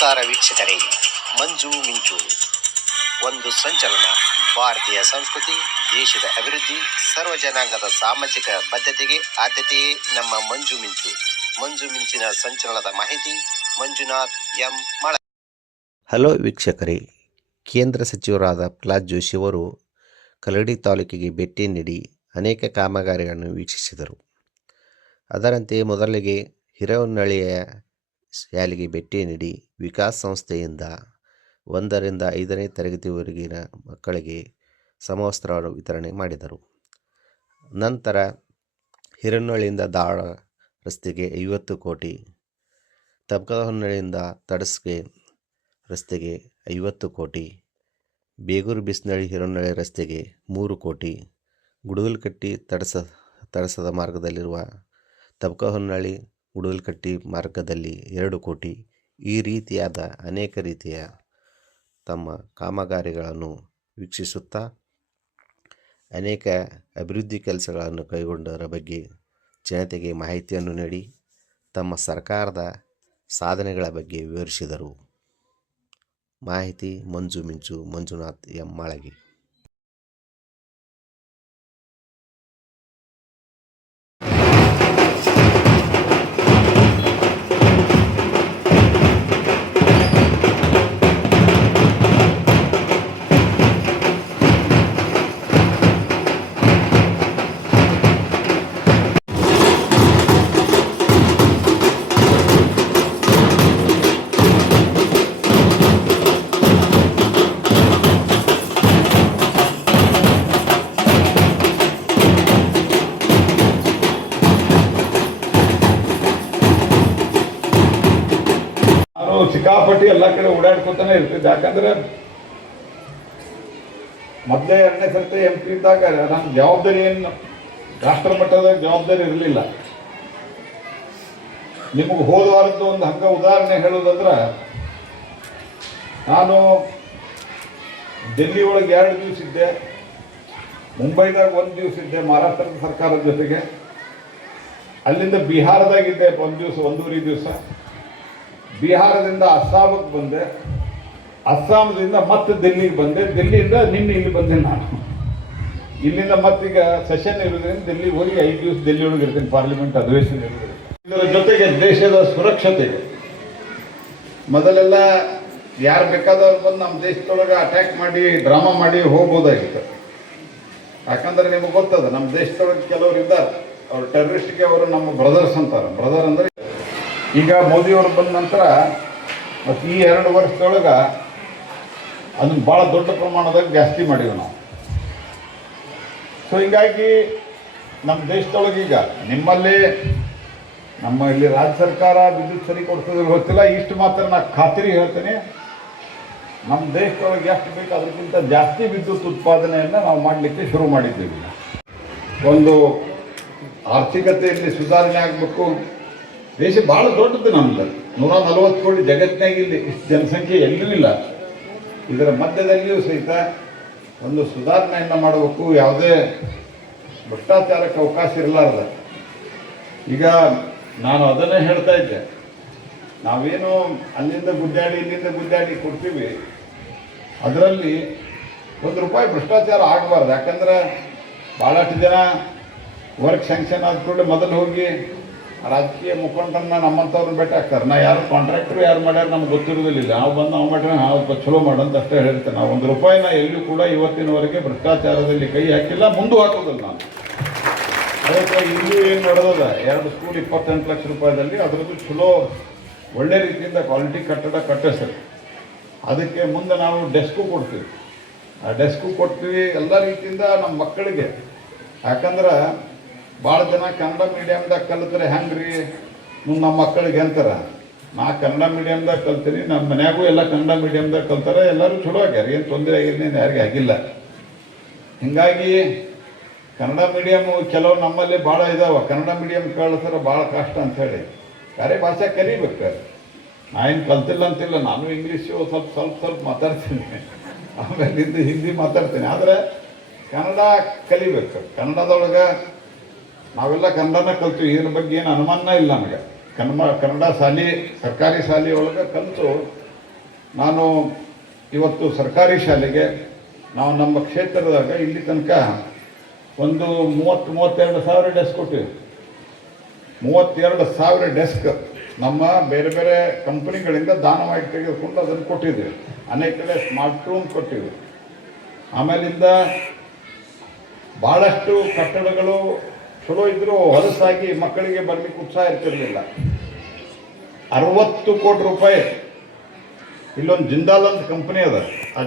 ನಮಸ್ಕಾರ ವೀಕ್ಷಕರೇ, ಮಂಜು ಮಿಂಚು ಒಂದು ಸಂಚಲನ. ಭಾರತೀಯ ಸಂಸ್ಕೃತಿ, ದೇಶದ ಅಭಿವೃದ್ಧಿ, ಸರ್ವ ಜನಾಂಗದ ಸಾಮಾಜಿಕ ಬದ್ಧತೆಗೆ ಆದ್ಯತೆಯೇ ನಮ್ಮ ಮಂಜು ಮಿಂಚು. ಮಂಜು ಮಿಂಚಿನ ಸಂಚಲನದ ಮಾಹಿತಿ ಮಂಜುನಾಥ್ ಎಂ ಮಳ. ಹಲೋ ವೀಕ್ಷಕರೇ, ಕೇಂದ್ರ ಸಚಿವರಾದ ಪ್ರಹ್ಲಾದ್ ಜೋಶಿ ಅವರು ಕಲ್ಲಡಿ ತಾಲೂಕಿಗೆ ಭೇಟಿ ನೀಡಿ ಅನೇಕ ಕಾಮಗಾರಿಗಳನ್ನು ವೀಕ್ಷಿಸಿದರು. ಅದರಂತೆ ಮೊದಲಿಗೆ ಹಿರೇಹೊನ್ನಳ್ಳಿಯ ಶಾಲೆಗೆ ಭೇಟಿ ನೀಡಿ ವಿಕಾಸ್ ಸಂಸ್ಥೆಯಿಂದ 1ರಿಂದ 5ನೇ ತರಗತಿವರೆಗಿನ ಮಕ್ಕಳಿಗೆ ಸಮವಸ್ತ್ರ ವಿತರಣೆ ಮಾಡಿದರು. ನಂತರ ಹಿರೇಹೊನ್ನಳ್ಳಿಯಿಂದ ಧಾರವಾಡ ರಸ್ತೆಗೆ 50 ಕೋಟಿ, ತಬಕದಹೊನ್ನಳ್ಳಿಯಿಂದ ತಡಸ್ಗೆ ರಸ್ತೆಗೆ 50 ಕೋಟಿ, ಬೇಗೂರು ಬಿಸ್ನಳ್ಳಿ ಹಿರೇಹೊನ್ನಳ್ಳಿ ರಸ್ತೆಗೆ 3 ಕೋಟಿ, ಗುಡಗಲ್ಕಟ್ಟಿ ತಡಸದ ಮಾರ್ಗದಲ್ಲಿರುವ ತಬಕದಹೊನ್ನಳ್ಳಿ ಗುಡಗಲ್ಕಟ್ಟಿ ಮಾರ್ಗದಲ್ಲಿ 2 ಕೋಟಿ, ಈ ರೀತಿಯಾದ ಅನೇಕ ರೀತಿಯ ತಮ್ಮ ಕಾಮಗಾರಿಗಳನ್ನು ವೀಕ್ಷಿಸುತ್ತಾ ಅನೇಕ ಅಭಿವೃದ್ಧಿ ಕೆಲಸಗಳನ್ನು ಕೈಗೊಂಡರ ಬಗ್ಗೆ ಜನತೆಗೆ ಮಾಹಿತಿಯನ್ನು ನೀಡಿ ತಮ್ಮ ಸರ್ಕಾರದ ಸಾಧನೆಗಳ ಬಗ್ಗೆ ವಿವರಿಸಿದರು. ಮಾಹಿತಿ ಮಂಜು ಮಿಂಚು, ಮಂಜುನಾಥ್ ಎಂ ಮಾಳಗಿ. ಸಿಕ್ಕಾಪಟ್ಟಿ ಎಲ್ಲ ಕಡೆ ಓಡಾಡ್ಕೊತಾನೆ ಇರ್ತಿದ್ದೆ. ಯಾಕಂದ್ರೆ ಮೊದಲೇ 2ನೇ ಸರ್ತಿ MP ಇದ್ದಾಗ ನನ್ನ ಜವಾಬ್ದಾರಿ ಏನು ರಾಷ್ಟ್ರ ಮಟ್ಟದ ಜವಾಬ್ದಾರಿ ಇರಲಿಲ್ಲ. ನಿಮಗೆ ಹೋದ ವಾರದ್ದು ಒಂದು ಹಂಗ ಉದಾಹರಣೆ ಹೇಳೋದಂದ್ರೆ, ನಾನು ಡೆಲ್ಲಿ ಒಳಗೆ 2 ದಿವಸ ಇದ್ದೆ, ಮುಂಬೈದಾಗ 1 ದಿವಸ ಇದ್ದೆ ಮಹಾರಾಷ್ಟ್ರದ ಸರ್ಕಾರದ ಜೊತೆಗೆ, ಅಲ್ಲಿಂದ ಬಿಹಾರದಾಗಿದ್ದೆ 1 ದಿವಸ 1.5 ದಿವಸ, ಬಿಹಾರದಿಂದ ಅಸ್ಸಾಮಿಗೆ ಬಂದೆ, ಅಸ್ಸಾಮದಿಂದ ಮತ್ತೆ ದಿಲ್ಲಿಗೆ ಬಂದೆ, ದಿಲ್ಲಿಯಿಂದ ನಿನ್ನೆ ಇಲ್ಲಿ ಬಂದೆ. ನಾನು ಇಲ್ಲಿಂದ ಮತ್ತೀಗ ಸೆಷನ್ ಇರೋದ್ರಿಂದ ದಿಲ್ಲಿಗೆ ಹೋಗಿ 5 ದಿವಸ ದಿಲ್ಲಿ ಒಳಗೆ ಇರ್ತೀನಿ, ಪಾರ್ಲಿಮೆಂಟ್ ಅಧಿವೇಶನ ಇರೋದ್ರಿಂದ. ಇದರ ಜೊತೆಗೆ ದೇಶದ ಸುರಕ್ಷತೆಗೆ ಮೊದಲೆಲ್ಲ ಯಾರು ಬೇಕಾದವ್ರು ಬಂದು ನಮ್ಮ ದೇಶದೊಳಗೆ ಅಟ್ಯಾಕ್ ಮಾಡಿ ಡ್ರಾಮಾ ಮಾಡಿ ಹೋಗ್ಬೋದಾಗಿತ್ತು. ಯಾಕಂದ್ರೆ ನಿಮಗೆ ಗೊತ್ತದ, ನಮ್ಮ ದೇಶದೊಳಗೆ ಕೆಲವರು ಇದ್ದಾರೆ, ಅವ್ರು ಟೆರರಿಸ್ಟ್ಗೆ ಅವರು ನಮ್ಮ ಬ್ರದರ್ಸ್ ಅಂತಾರೆ. ಬ್ರದರ್ ಅಂದರೆ ಈಗ ಮೋದಿಯವರು ಬಂದ ನಂತರ ಮತ್ತು ಈ 2 ವರ್ಷದೊಳಗೆ ಅದನ್ನು ಭಾಳ ದೊಡ್ಡ ಪ್ರಮಾಣದಾಗ ಜಾಸ್ತಿ ಮಾಡಿವಿ ನಾವು. ಸೊ ಹೀಗಾಗಿ ನಮ್ಮ ದೇಶದೊಳಗೆ ಈಗ ನಿಮ್ಮಲ್ಲಿ ನಮ್ಮ ಇಲ್ಲಿ ರಾಜ್ಯ ಸರ್ಕಾರ ವಿದ್ಯುತ್ ಸರಿ ಕೊಡ್ತದೆ ಗೊತ್ತಿಲ್ಲ, ಇಷ್ಟು ಮಾತ್ರ ನಾನು ಖಾತ್ರಿ ಹೇಳ್ತೇನೆ, ನಮ್ಮ ದೇಶದೊಳಗೆ ಎಷ್ಟು ಬೇಕು ಅದಕ್ಕಿಂತ ಜಾಸ್ತಿ ವಿದ್ಯುತ್ ಉತ್ಪಾದನೆಯನ್ನು ನಾವು ಮಾಡಲಿಕ್ಕೆ ಶುರು ಮಾಡಿದ್ದೀವಿ. ಒಂದು ಆರ್ಥಿಕತೆಯಲ್ಲಿ ಸುಧಾರಣೆ ಆಗಬೇಕು. ದೇಶ ಭಾಳ ದೊಡ್ಡದು ನಮ್ಮದು, 140 ಕೋಟಿ, ಜಗತ್ತಿನಾಗ ಇಲ್ಲಿ ಇಷ್ಟು ಜನಸಂಖ್ಯೆ ಎಲ್ಲೂ ಇಲ್ಲ. ಇದರ ಮಧ್ಯದಲ್ಲಿಯೂ ಸಹಿತ ಒಂದು ಸುಧಾರಣೆಯನ್ನು ಮಾಡಬೇಕು, ಯಾವುದೇ ಭ್ರಷ್ಟಾಚಾರಕ್ಕೆ ಅವಕಾಶ ಇರಲಾರ್ದ. ಈಗ ನಾನು ಅದನ್ನೇ ಹೇಳ್ತಾ ಇದ್ದೆ, ನಾವೇನು ಅಲ್ಲಿಂದ ಗುದ್ದಾಡಿ ಇಲ್ಲಿಂದ ಗುದ್ದಾಡಿ ಕೊಡ್ತೀವಿ, ಅದರಲ್ಲಿ ₹1 ಭ್ರಷ್ಟಾಚಾರ ಆಗಬಾರ್ದು. ಯಾಕಂದ್ರೆ ಭಾಳಷ್ಟು ಜನ ವರ್ಕ್ ಸ್ಯಾಂಕ್ಷನ್ ಆದ ಕೂಡಲೇ ಮೊದಲು ಹೋಗಿ ರಾಜಕೀಯ ಮುಖಂಡರನ್ನ ನಮ್ಮಂಥವ್ರನ್ನ ಭೇಟಿ ಆಗ್ತಾರೆ. ನಾ ಯಾರು ಕಾಂಟ್ರಾಕ್ಟ್ರು ಯಾರು ಮಾಡ್ಯಾರ ನಮ್ಗೆ ಗೊತ್ತಿರೋದಿಲ್ಲ, ನಾವು ಬಂದು ನಾವು ಮಾಡ್ರೆ ನಾವು ಚಲೋ ಮಾಡಂತ ಅಷ್ಟೇ ಹೇಳ್ತೇನೆ. ನಾವು ₹1 ಎಲ್ಲೂ ಕೂಡ ಇವತ್ತಿನವರೆಗೆ ಭ್ರಷ್ಟಾಚಾರದಲ್ಲಿ ಕೈ ಹಾಕಿಲ್ಲ, ಮುಂದೂ ಹಾಕೋದಿಲ್ಲ ನಾನು. ಅದಕ್ಕೆ ಇಲ್ಲೂ ಏನು ನಡೆದದ, 2 ಸ್ಕೂಲ್ ₹28 ಲಕ್ಷದಲ್ಲಿ ಅದರದ್ದು ಚಲೋ ಒಳ್ಳೆ ರೀತಿಯಿಂದ ಕ್ವಾಲಿಟಿ ಕಟ್ಟಡ ಕಟ್ಟಿಸ್ರಿ. ಅದಕ್ಕೆ ಮುಂದೆ ನಾವು ಡೆಸ್ಕು ಕೊಡ್ತೀವಿ, ಆ ಡೆಸ್ಕು ಕೊಡ್ತೀವಿ ಎಲ್ಲ ರೀತಿಯಿಂದ ನಮ್ಮ ಮಕ್ಕಳಿಗೆ. ಯಾಕಂದ್ರೆ ಭಾಳ ಜನ ಕನ್ನಡ ಮೀಡಿಯಮ್ದಾಗ ಕಲಿತ್ರೆ ಹೆಂಗ್ರಿ ನಮ್ಮ ಮಕ್ಕಳಿಗೆ ಅಂತಾರೆ. ನಾ ಕನ್ನಡ ಮೀಡಿಯಮ್ದಾಗ ಕಲ್ತೀನಿ, ನಮ್ಮ ಮನ್ಯಾಗೂ ಎಲ್ಲ ಕನ್ನಡ ಮೀಡಿಯಮ್ದಾಗ ಕಲ್ತಾರೆ, ಎಲ್ಲರೂ ಚಲೋ ಆಗ್ಯಾರ, ಏನು ತೊಂದರೆ ಆಗಿರ್ನೇನು ಯಾರಿಗೆ ಆಗಿಲ್ಲ. ಹೀಗಾಗಿ ಕನ್ನಡ ಮೀಡಿಯಮ್ಮು ಕೆಲವು ನಮ್ಮಲ್ಲಿ ಭಾಳ ಇದಾವೆ, ಕನ್ನಡ ಮೀಡಿಯಮ್ ಕಳಿಸ್ರೆ ಭಾಳ ಕಷ್ಟ ಅಂಥೇಳಿ ಬೇರೆ ಭಾಷೆ ಕಲಿಬೇಕು. ನಾ ಏನು ಕಲ್ತಿಲ್ಲ ಅಂತಿಲ್ಲ, ನಾನು ಇಂಗ್ಲೀಷು ಸ್ವಲ್ಪ ಮಾತಾಡ್ತೀನಿ, ಆಮೇಲೆ ಹಿಂದಿ ಮಾತಾಡ್ತೀನಿ. ಆದರೆ ಕನ್ನಡ ಕಲಿಬೇಕು. ಕನ್ನಡದೊಳಗೆ ನಾವೆಲ್ಲ ಕನ್ನಡನ ಕಲ್ತೀವಿ, ಇದ್ರ ಬಗ್ಗೆ ಏನು ಅನುಮಾನ ಇಲ್ಲ ನನಗೆ. ಕನ್ನಡ ಶಾಲೆ ಸರ್ಕಾರಿ ಶಾಲೆ ಒಳಗೆ ಕಲಿತು ನಾನು ಇವತ್ತು ಸರ್ಕಾರಿ ಶಾಲೆಗೆ ನಾವು ನಮ್ಮ ಕ್ಷೇತ್ರದಾಗ ಇಲ್ಲಿ ತನಕ ಒಂದು 32 ಸಾವಿರ ಡೆಸ್ಕ್ ಕೊಟ್ಟಿವಿ. 32 ಸಾವಿರ ಡೆಸ್ಕ್ ನಮ್ಮ ಬೇರೆ ಬೇರೆ ಕಂಪನಿಗಳಿಂದ ದಾನವಾಗಿ ತೆಗೆದುಕೊಂಡು ಅದನ್ನು ಕೊಟ್ಟಿದ್ದೀವಿ. ಅನೇಕ ಕಡೆ ಸ್ಮಾರ್ಟ್ ರೂಮ್ ಕೊಟ್ಟಿವಿ. ಆಮೇಲಿಂದ ಭಾಳಷ್ಟು ಕಟ್ಟಡಗಳು ಚಲೋ ಇದ್ದರೂ ಹೊಲಸಾಗಿ ಮಕ್ಕಳಿಗೆ ಬರಲಿಕ್ಕೆ ಉತ್ಸಾಹ ಇರ್ತಿರಲಿಲ್ಲ. 60 ಕೋಟಿ ರೂಪಾಯಿ ಇಲ್ಲೊಂದು ಜಿಂದಾಲ್ ಅಂತ ಕಂಪನಿ ಅದ. ಆ